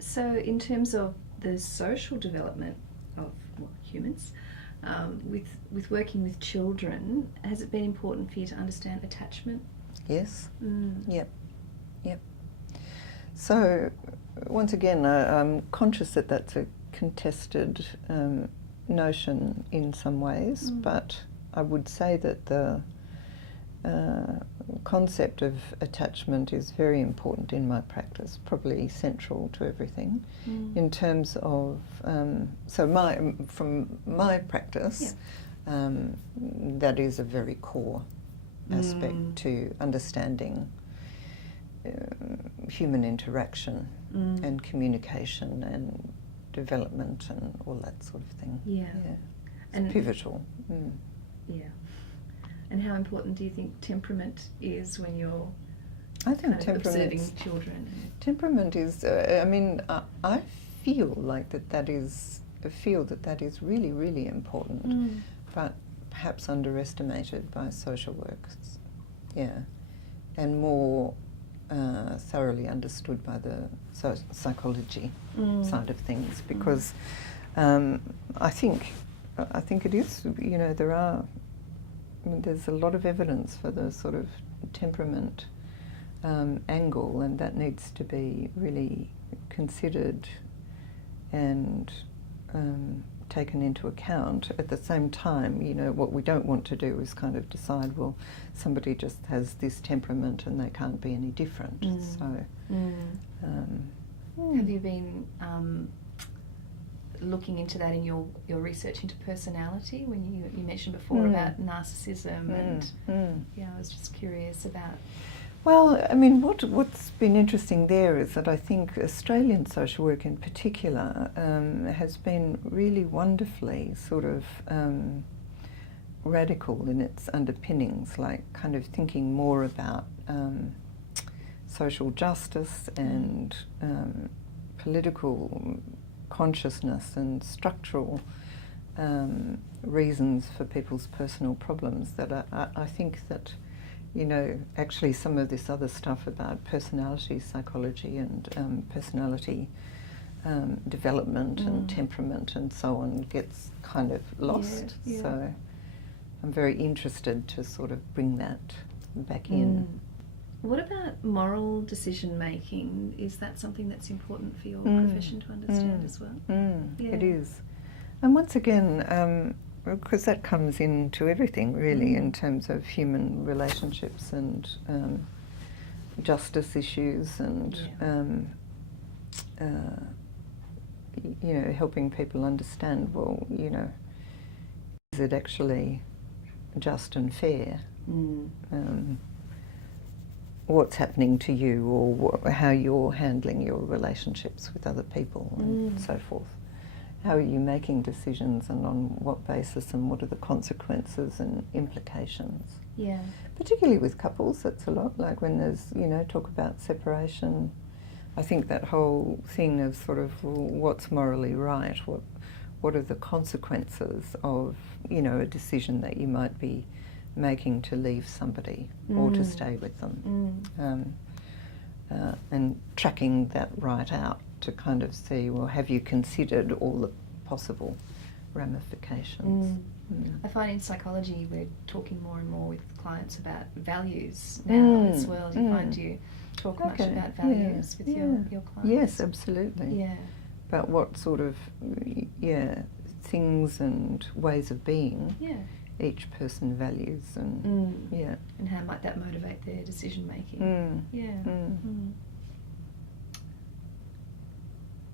So in terms of the social development of humans, with working with children, has it been important for you to understand attachment? Yes. Mm. Yep. So once again, I'm conscious that that's a contested notion in some ways, but I would say that the concept of attachment is very important in my practice, probably central to everything. In terms of, from my practice, that is a very core aspect to understanding human interaction and communication and development and all that sort of thing. Yeah. It's pivotal. Yeah. And how important do you think temperament is when you're observing children? Temperament is, I feel like that is a field that is really, really important, but perhaps underestimated by social workers. Yeah. And more thoroughly understood by the psychology side of things, because I think it is, there's a lot of evidence for the sort of temperament angle, and that needs to be really considered and taken into account. At the same time, what we don't want to do is kind of decide, well, somebody just has this temperament and they can't be any different. So, have you been looking into that in your research into personality, when you mentioned before about narcissism and I was just curious about. Well, I mean, what's been interesting there is that I think Australian social work in particular has been really wonderfully sort of radical in its underpinnings, like kind of thinking more about social justice and political consciousness and structural reasons for people's personal problems, that I think that, actually some of this other stuff about personality psychology and personality development and temperament and so on gets kind of lost. Yeah. So I'm very interested to sort of bring that back in. What about moral decision making? Is that something that's important for your profession to understand as well? It is. And once again, because that comes into everything really, in terms of human relationships and justice issues and helping people understand, well, is it actually just and fair? What's happening to you, or how you're handling your relationships with other people and so forth. How are you making decisions, and on what basis, and what are the consequences and implications? Yeah. Particularly with couples, that's a lot, like when there's, talk about separation. I think that whole thing of sort of, well, what's morally right, what are the consequences of, a decision that you might be making to leave somebody or to stay with them, and tracking that right out to kind of see, well, have you considered all the possible ramifications? I find in psychology we're talking more and more with clients about values now as well. Do you find you talk much about values with your clients? Yes, absolutely. Yeah. About what sort of things and ways of being each person values, and and how might that motivate their decision making.